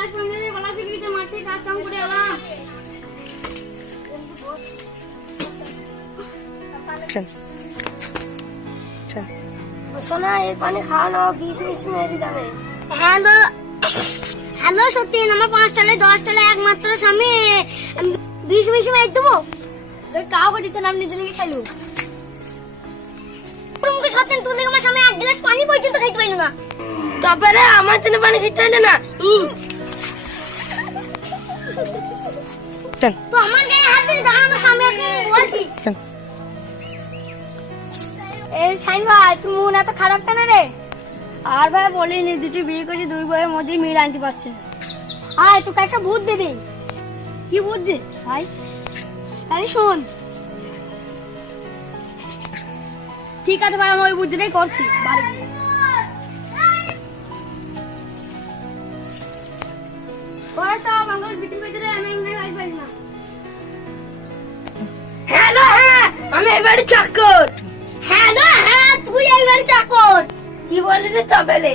Class পর্যন্ত বলা শিখেছি মাঠে কাজ কাম করে এলাম। সোনা এই পানি খাওয়ানো 20 মেরে যাবে। হ্যালো হ্যালো সত্যি আমার 5 টালে 10 টালে একমাত্র স্বামী 20 মেরে দেবো। কাউকে দিতে নাম নিজে নিজে খাইলু। তুমি সত্যি তুই আমার স্বামী 1 গ্লাস পানি পর্যন্ত খাইতে পাইলো না। তারপরে আমার জন্য পানি খেতে হইলে না। তো আমার গায়ে হাত দিলে তখন আমার স্বামী আসলে বলছি। এই শাইন ভাই তুমি মন এত খারাপ কেন রে? আর ভাই বলিনি দুটো বিয়ে করেছি 2 বইয়ের মধ্যে মিল আনতে পারছে না। আয় তোকে একটা ভূত দে দে। কি বুদ্ধি ভাই? তাই শোন। ঠিক আছে ভাই আমি ওই বুদ্ধিটাই করছি বাড়ি গিয়ে। ওরা সব আমার ভিতরে ভিতরে আমি ভাই পারি না। হ্যালো হ্যাঁ আমি এবারে চাকর। হ্যালো হ্যাঁ তুই এইবারে চাকর। কি বলি রে তবে রে?